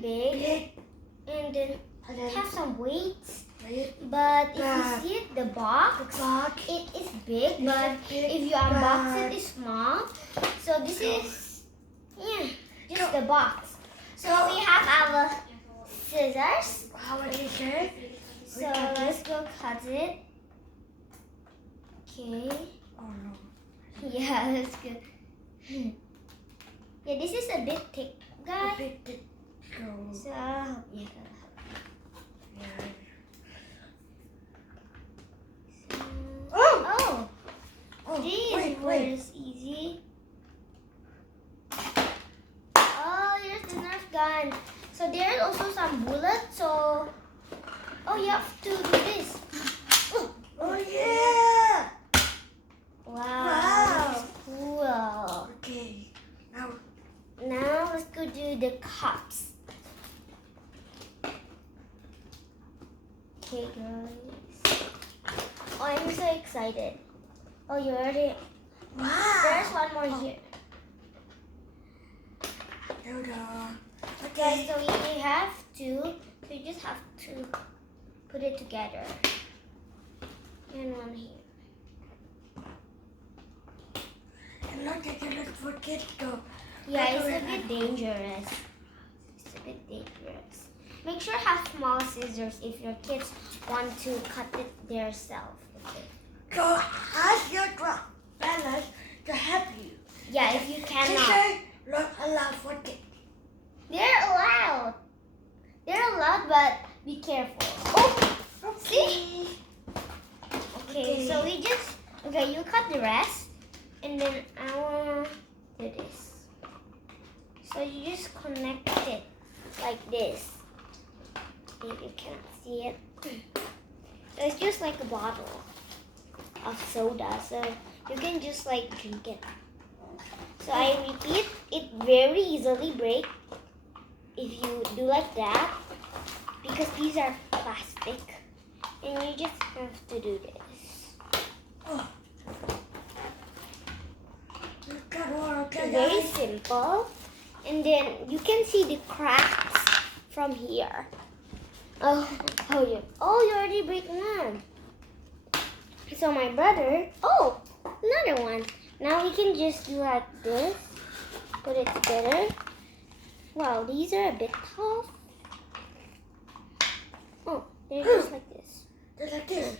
very big. And then it has some weights. But if you see it, the box, it is big. But if you unbox it, it's small. So this is, just the box. So we have our scissors. So let's go cut it. Okay. Oh no. Yeah, that's good. Yeah, this is a bit thick, guys. A bit thick. So yeah. This was easy. Oh, here's the nerf gun. So there's also some bullets. So, you have to do this. Oh yeah! Wow. That's cool. Okay. Now let's go do the cups. Okay, guys. Oh, I'm so excited. Oh, you already. Wow. There's one more here. Okay. So we have to. We just have to put it together. And one here. And look, I can forget to. Yeah, it's a bit dangerous. Make sure you have small scissors if your kids want to cut it themselves. Okay. So ask your parents to help you. Yeah, if you cannot. Scissors not allowed for kids. They're allowed. They're allowed, but be careful. Oh, see? Okay, so we just, you cut the rest, and then I want to do this. So you just connect it like this. If you can't see it. So it's just like a bottle of soda. So you can just like drink it. So I repeat, it very easily breaks if you do like that. Because these are plastic. And you just have to do this. Very simple. And then you can see the cracks from here. You already break one. So my brother, another one. Now we can just do like this. Put it together. Wow, these are a bit tough. Oh, they're just like this. Just like this.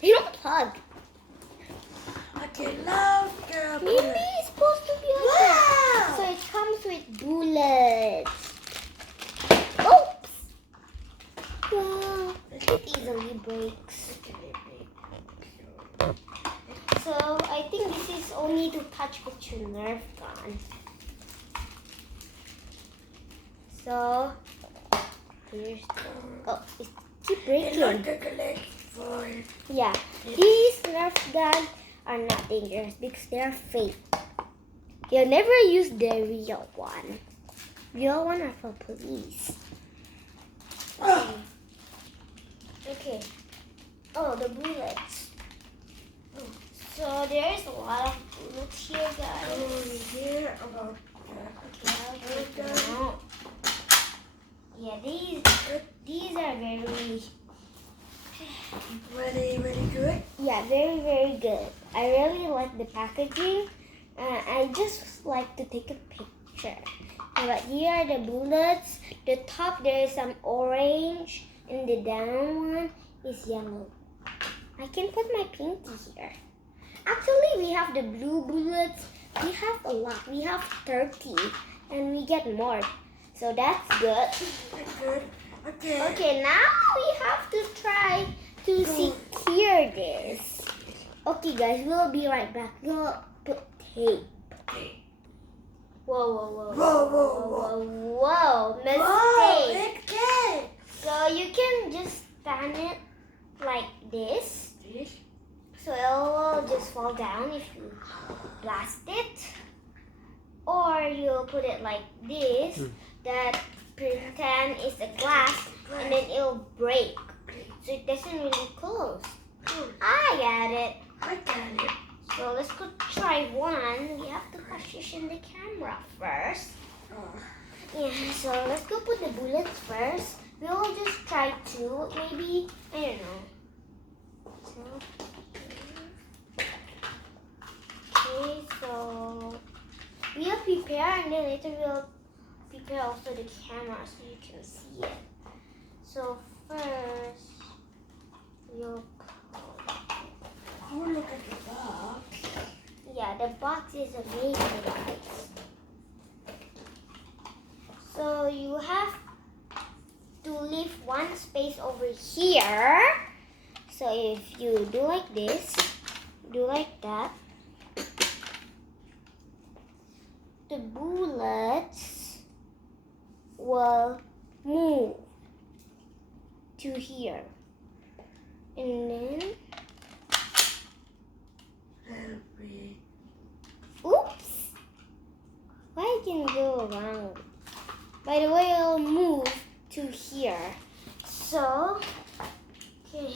They don't hug. Okay, love the Maybe it's supposed to be like that. So it comes with bullets. Oops! Wow, it easily breaks. So I think this is only to touch with your nerf gun. So here's it's keep breaking. Yeah, these nerf guns are not dangerous because they're fake. You'll never use the real one. Real one are for police. Okay. Oh, the bullets. So there's a lot of bullets here, guys. Here Okay, I'll take them out. Yeah, these are very good. Yeah, very, very good. I really like the packaging. I just like to take a picture. But here are the bullets. The top there is some orange, and the down one is yellow. I can put my pinky here. Actually, we have the blue bullets. We have a lot. We have 30, and we get more. So that's good. Okay, now we have to try to secure this. Okay, guys, we'll be right back. We'll put tape. Whoa, mistake. So you can just stand it like this. So it will just fall down if you blast it. Or you'll put it like this. That pretend is a glass, and then it'll break. So it doesn't really close. I got it. So let's go try one. We have to position the camera first. Yeah, so let's go put the bullets first. We'll just try two, maybe. I don't know. So, okay, so we'll prepare and then later we'll prepare also the camera so you can see it. So first, we'll Oh, look at the box. yeah, the box is amazing, guys. So you have to leave one space over here. So if you do like this, do like that, the bullets will move to here. And then, oops, why can go around? By the way, it'll move to here. So, okay,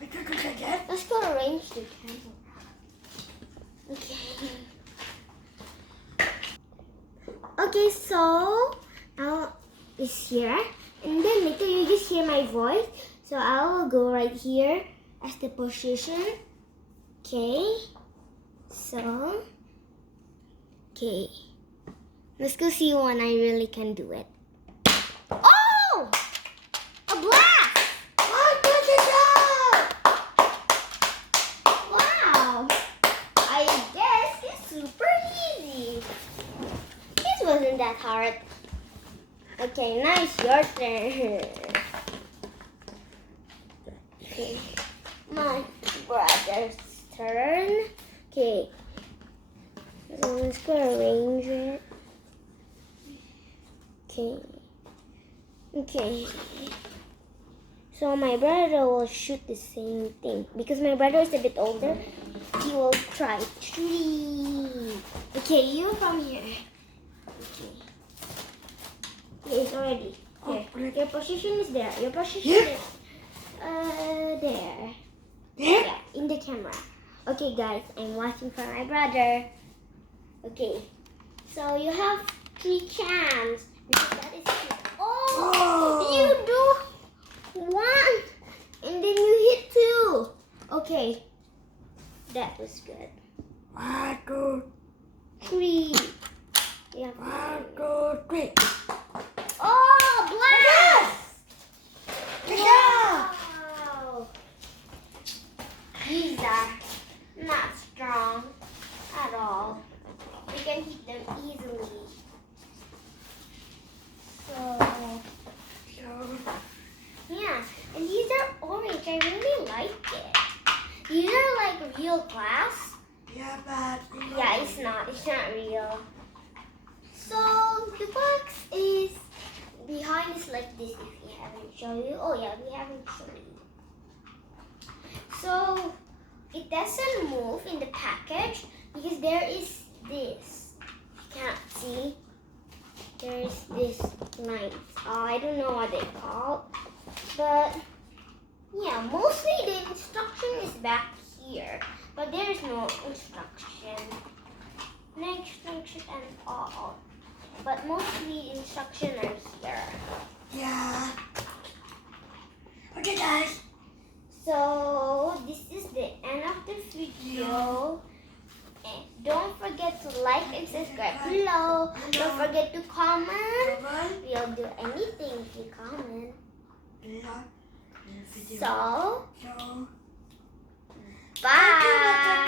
let's go arrange the camera. Okay. Okay, so I'll is here, and then later you just hear my voice. So I will go right here as the position. Okay. So, okay. Let's go see when I really can do it. Oh! A blast! Oh, good job! Wow! I guess it's super easy. This wasn't that hard. Okay, now it's your turn. Okay, my brother's turn. Okay, so let's go arrange it. Okay. Okay. So my brother will shoot the same thing because my brother is a bit older. He will try 3. Okay, you from here. Okay. It's already. Here. Your position is there. Your position is there. There? Yeah, in the camera. Okay, guys, I'm watching for my brother. Okay, so you have 3 chances because that is 2. Oh, you do 1 and then you hit 2. Okay, that was good. 1, 2, 3. Yeah. 1, 2, 3. Oh, blast! Good job! Wow. These are not strong at all. You can hit them easily. So, yeah. And these are orange. I really like it. These are like real glass. Yeah, but Yeah, it's not. It's not real. So, the box is behind is like this if we haven't shown you. Oh yeah, we haven't shown you. So, it doesn't move in the package because there is this. You can't see. There is this line. I don't know what they call. But, yeah, mostly the instruction is back here. But there is no instruction. No instruction at all. But mostly instruction are here. yeah. Okay, guys. So this is the end of the video. And don't forget to like and subscribe below. Don't forget to comment. We'll do anything if you comment. So, bye.